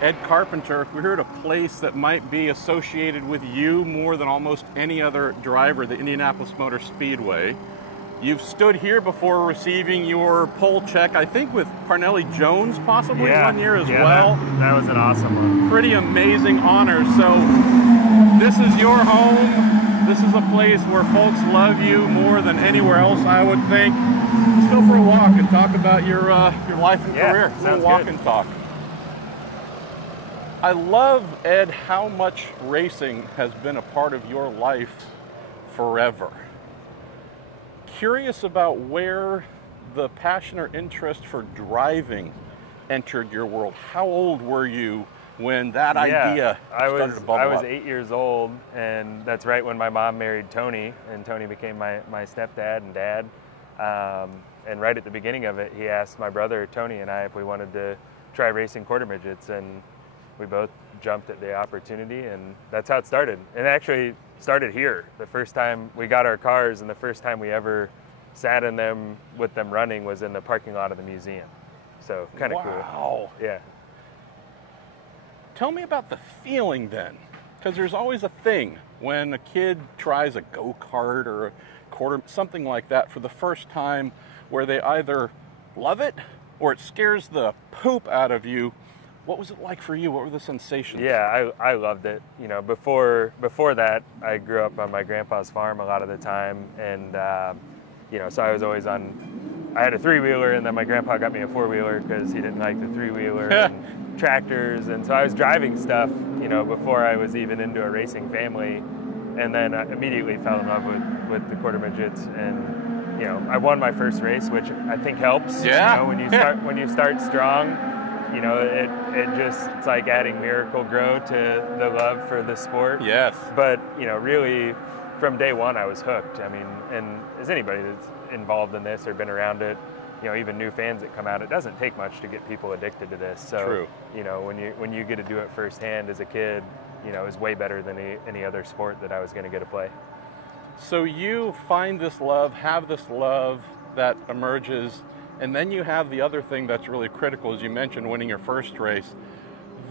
Ed Carpenter. We're here at a place that might be associated with you more than almost any other driver, the Indianapolis Motor Speedway. You've stood here before receiving your pole check, I think with Parnelli Jones possibly one year as well. That was an awesome one. Pretty amazing honor. So this is your home. This is a place where folks love you more than anywhere else, I would think. Let's go for a walk and talk about your life and career. Sounds walk good. And talk. I love, Ed, how much racing has been a part of your life forever. Curious about where the passion or interest for driving entered your world. How old were you when that idea started to bubble up? I was 8 years old, and that's right when my mom married Tony, and Tony became my stepdad and dad. And right at the beginning of it, he asked my brother Tony and I if we wanted to try racing quarter midgets, and we both jumped at the opportunity, and that's how it started. And actually started here. The first time we got our cars and the first time we ever sat in them with them running was in the parking lot of the museum. So kind of cool. Wow. Yeah. Tell me about the feeling then, because there's always a thing when a kid tries a go-kart or a quarter, something like that for the first time, where they either love it or it scares the poop out of you. What was it like for you? What were the sensations? Yeah, I loved it. You know, before that, I grew up on my grandpa's farm a lot of the time, and you know, so I was always on. I had a three-wheeler, and then my grandpa got me a four-wheeler because he didn't like the three-wheeler and tractors, and so I was driving stuff, you know, before I was even into a racing family, and then I immediately fell in love with the quarter midgets, and you know, I won my first race, which I think helps. Yeah. You know, when you start strong. You know, it's like adding Miracle Grow to the love for the sport. Yes. But, you know, really from day one I was hooked. I mean, and as anybody that's involved in this or been around it, you know, even new fans that come out, it doesn't take much to get people addicted to this. So, True. You know, when you get to do it firsthand as a kid, you know, it's way better than any other sport that I was going to get to play. So you find this love, have this love that emerges, and then you have the other thing that's really critical, as you mentioned, winning your first race.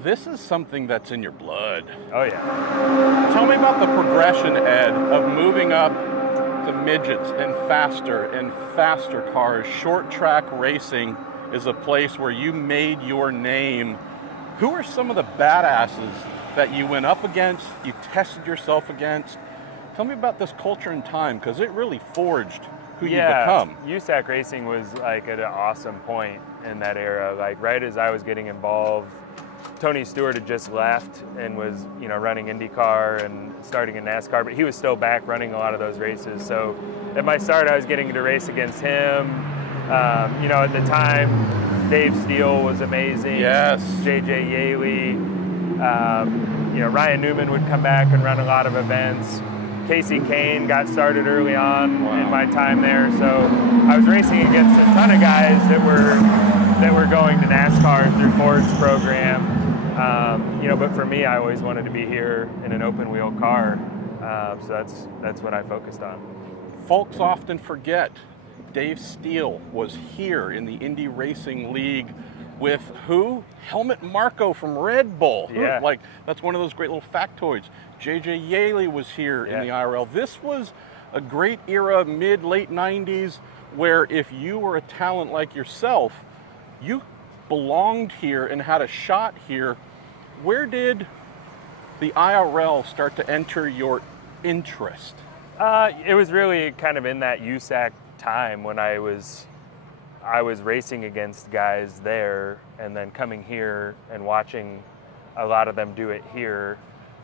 This is something that's in your blood. Oh, yeah. Tell me about the progression, Ed, of moving up to midgets and faster cars. Short track racing is a place where you made your name. Who are some of the badasses that you went up against, you tested yourself against? Tell me about this culture and time, because it really forged who you become. USAC racing was like at an awesome point in that era. Like right as I was getting involved, Tony Stewart had just left and was, you know, running IndyCar and starting in NASCAR, but he was still back running a lot of those races. So at my start, I was getting to race against him. You know, at the time, Dave Steele was amazing. Yes. JJ Yaley. You know, Ryan Newman would come back and run a lot of events. Casey Kane got started early on in my time there, so I was racing against a ton of guys that were going to NASCAR through Ford's program. You know, but for me, I always wanted to be here in an open wheel car, so that's what I focused on. Folks often forget Dave Steele was here in the Indy Racing League with who? Helmut Marko from Red Bull. Yeah. Like, that's one of those great little factoids. JJ Yaley was here in the IRL. This was a great era, mid-late 90s, where if you were a talent like yourself, you belonged here and had a shot here. Where did the IRL start to enter your interest? It was really kind of in that USAC time when I was racing against guys there, and then coming here and watching a lot of them do it here.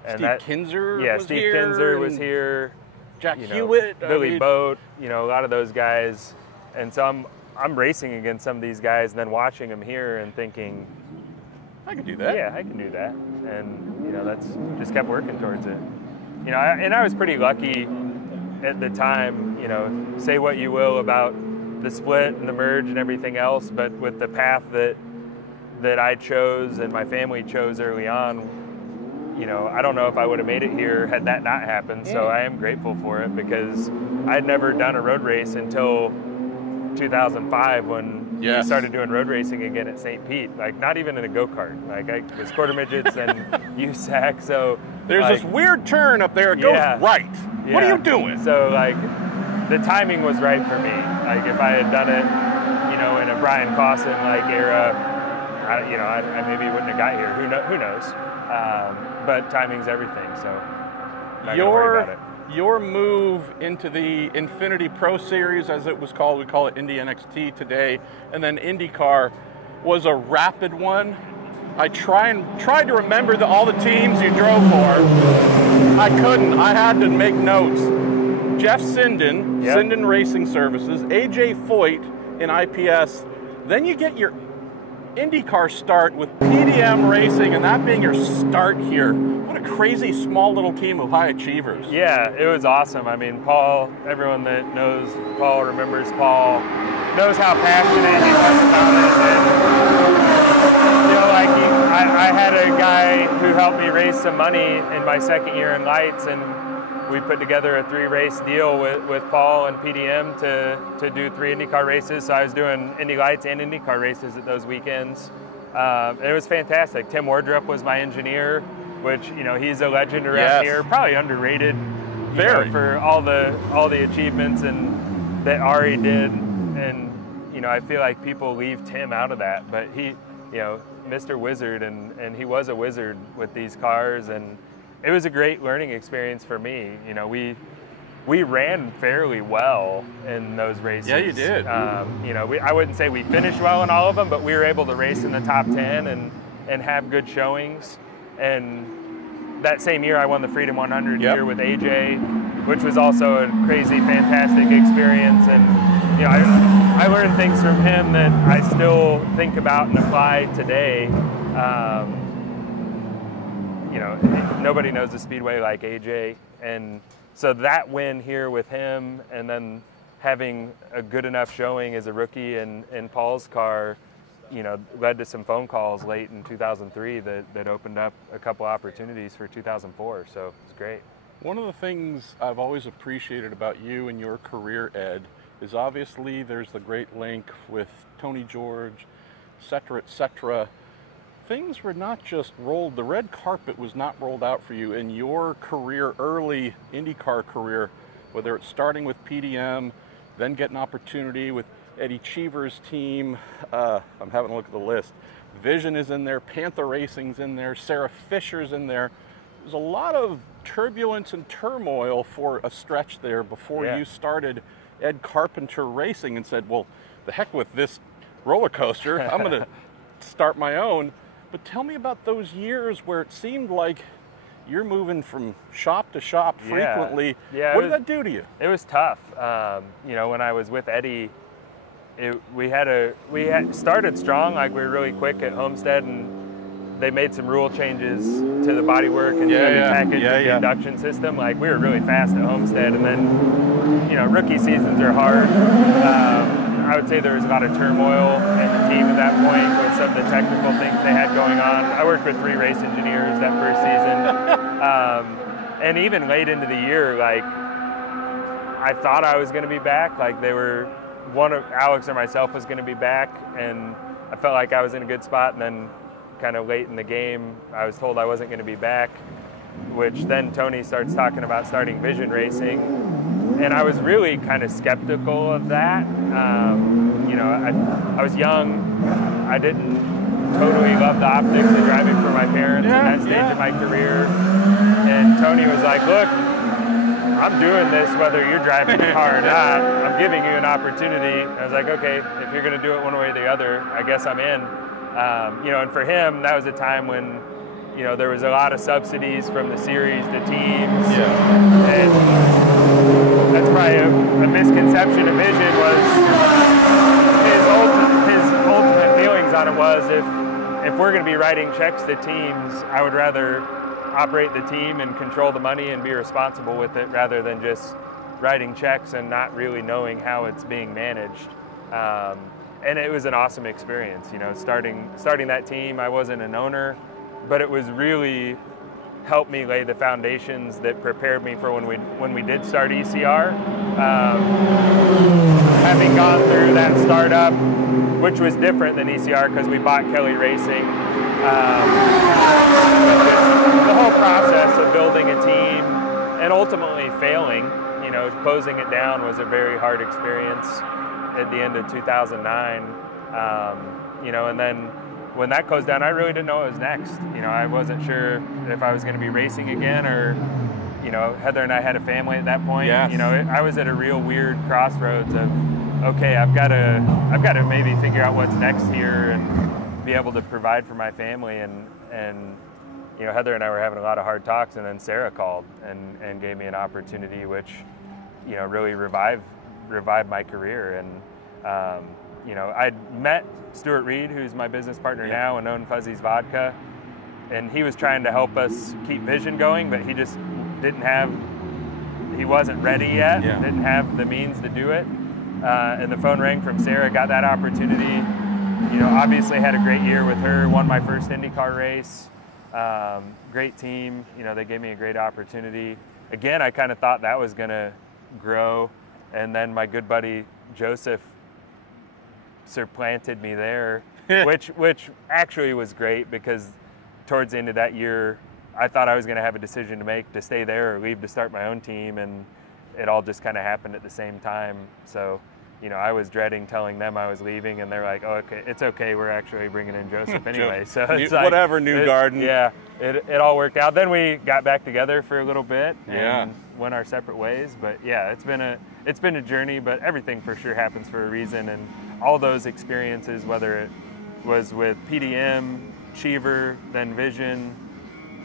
And Steve Kinzer was Steve here. Kinzer was here. Jack you know, Hewitt. Billy Boat, you know, a lot of those guys. And so I'm racing against some of these guys and then watching them here and thinking, I can do that. Yeah, I can do that. And, you know, that's just kept working towards it. You know, and I was pretty lucky at the time, you know, say what you will about the split and the merge and everything else, but with the path that I chose and my family chose early on, you know, I don't know if I would have made it here had that not happened. So I am grateful for it, because I'd never done a road race until 2005 when Yes. we started doing road racing again at St. Pete. Like, not even in a go-kart. Like, I was quarter midgets and USAC, so... There's like, this weird turn up there. It goes right. What are you doing? So, like, the timing was right for me. Like, if I had done it, you know, in a Brian Clausen like era, I maybe wouldn't have got here. Who knows? But timing's everything. So, not gonna worry about it. Your move into the Infinity Pro Series, as it was called, we call it Indy NXT today, and then IndyCar, was a rapid one. I tried to remember all the teams you drove for. I couldn't. I had to make notes. Jeff Sinden, Sinden Racing Services, AJ Foyt in IPS. Then you get your IndyCar start with PDM Racing, and that being your start here. What a crazy small little team of high achievers. Yeah, it was awesome. I mean, Paul, everyone that knows Paul, remembers Paul, knows how passionate he was about it. And, you know, like I had a guy who helped me raise some money in my second year in lights, and we put together a 3-race deal with Paul and PDM to do 3 IndyCar races. So I was doing Indy Lights and IndyCar races at those weekends. And it was fantastic. Tim Wardrop was my engineer, which, you know, he's a legend around here, probably underrated for all the achievements and that Ari did. And, you know, I feel like people leave Tim out of that, but he, you know, Mr. Wizard, and he was a wizard with these cars, and it was a great learning experience for me. You know, we ran fairly well in those races. Yeah, you did. You know, I wouldn't say we finished well in all of them, but we were able to race in the top 10 and have good showings. And that same year, I won the Freedom 100 here with AJ, which was also a crazy, fantastic experience. And, you know, I learned things from him that I still think about and apply today. You know, nobody knows the Speedway like AJ, and so that win here with him, and then having a good enough showing as a rookie in Paul's car, you know, led to some phone calls late in 2003 that opened up a couple opportunities for 2004. So it was great. One of the things I've always appreciated about you and your career, Ed, is obviously there's the great link with Tony George, et cetera, et cetera. Things were not just rolled, the red carpet was not rolled out for you in your career, early IndyCar career, whether it's starting with PDM, then get an opportunity with Eddie Cheever's team. I'm having a look at the list. Vision is in there, Panther Racing's in there, Sarah Fisher's in there. There's a lot of turbulence and turmoil for a stretch there before you started Ed Carpenter Racing and said, well, the heck with this roller coaster, I'm going to start my own. But tell me about those years where it seemed like you're moving from shop to shop frequently. What did that do to you? It was tough. You know, when I was with Eddie, we had started strong. Like, we were really quick at Homestead, and they made some rule changes to the bodywork and package the induction system. Like, we were really fast at Homestead, and then, you know, rookie seasons are hard. I would say there was a lot of turmoil in the team at that point with some of the technical things they had going on. I worked with 3 race engineers that first season. And even late into the year, like, I thought I was going to be back. Like, one of Alex or myself was going to be back, and I felt like I was in a good spot. And then kind of late in the game, I was told I wasn't going to be back, which then Tony starts talking about starting Vision Racing. And I was really kind of skeptical of that. You know, I was young. I didn't totally love the optics of driving for my parents at that stage of my career. And Tony was like, look, I'm doing this whether you're driving the car or not. I'm giving you an opportunity. I was like, okay, if you're going to do it one way or the other, I guess I'm in. You know, and for him, that was a time when, you know, there was a lot of subsidies from the series to teams. And that's probably a misconception of Vision. Was his ultimate feelings on it was, if we're going to be writing checks to teams, I would rather operate the team and control the money and be responsible with it, rather than just writing checks and not really knowing how it's being managed. And it was an awesome experience, you know, starting that team. I wasn't an owner, but it was really helped me lay the foundations that prepared me for when we did start ECR. having gone through that startup, which was different than ECR because we bought Kelly Racing. The whole process of building a team and ultimately failing, you know, closing it down was a very hard experience at the end of 2009. You know, and then when that closed down, I really didn't know what was next. You know, I wasn't sure if I was going to be racing again, or, you know, Heather and I had a family at that point. Yes. You know, I was at a real weird crossroads of, okay, I've got to maybe figure out what's next here and be able to provide for my family. And you know, Heather and I were having a lot of hard talks, and then Sarah called and gave me an opportunity, which, you know, really revived my career. And you know, I'd met Stuart Reed, who's my business partner now and owned Fuzzy's Vodka, and he was trying to help us keep Vision going, but he just he wasn't ready yet, didn't have the means to do it. And the phone rang from Sarah, got that opportunity. You know, obviously had a great year with her, won my first IndyCar race. Great team, you know, they gave me a great opportunity. Again, I kind of thought that was gonna grow, and then my good buddy Joseph supplanted me there, which actually was great, because towards the end of that year, I thought I was going to have a decision to make, to stay there or leave to start my own team, and it all just kind of happened at the same time. So, you know, I was dreading telling them I was leaving, and they're like, "Oh, okay, it's okay. We're actually bringing in Joseph anyway." So it's like, whatever, New Garden. Yeah, it all worked out. Then we got back together for a little bit and went our separate ways. But yeah, it's been a journey, but everything for sure happens for a reason. And all those experiences, whether it was with PDM, Cheever, then Vision,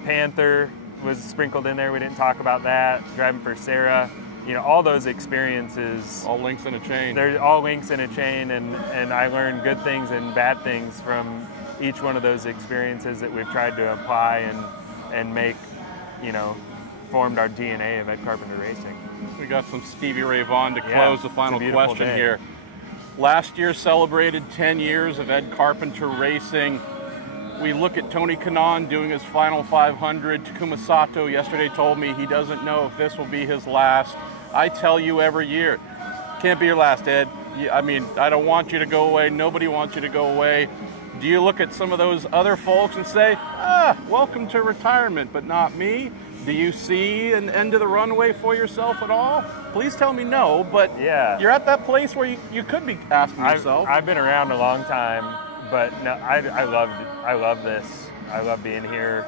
Panther was sprinkled in there. We didn't talk about that. Driving for Sarah, you know, all those experiences. All links in a chain. They're all links in a chain, and I learned good things and bad things from each one of those experiences that we've tried to apply and make, you know, formed our DNA of Ed Carpenter Racing. We got some Stevie Ray Vaughan to close the final question day here. Last year celebrated 10 years of Ed Carpenter Racing. We look at Tony Kanaan doing his final 500. Takuma Sato yesterday told me he doesn't know if this will be his last. I tell you every year, can't be your last, Ed. I mean, I don't want you to go away. Nobody wants you to go away. Do you look at some of those other folks and say, welcome to retirement, but not me? Do you see an end of the runway for yourself at all? Please tell me no, but you're at that place where you could be asking yourself. I've been around a long time, but no, I love this. I love being here.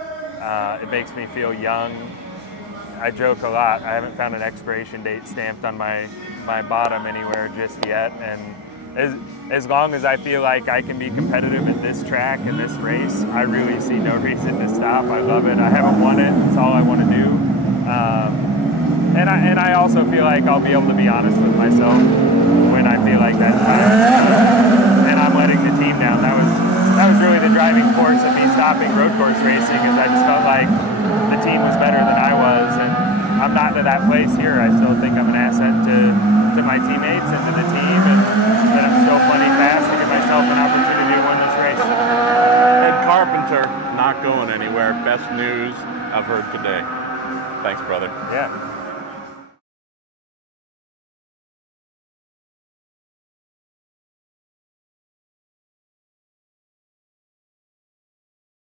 It makes me feel young. I joke a lot. I haven't found an expiration date stamped on my bottom anywhere just yet, and as long as I feel like I can be competitive at this track and this race, I really see no reason to stop. I love it. I haven't won it. It's all I want to do. And I also feel like I'll be able to be honest with myself when I feel like that's time. And I'm letting the team down. That was really the driving force of me stopping road course racing, is I just felt like the team was better than I was, and I'm not to that place here. I still think I'm an asset to my teammates and to the team, and that I'm still plenty fast to give myself an opportunity to win this race. Ed Carpenter, not going anywhere. Best news I've heard today. Thanks, brother. Yeah.